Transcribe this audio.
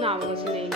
나머지 내일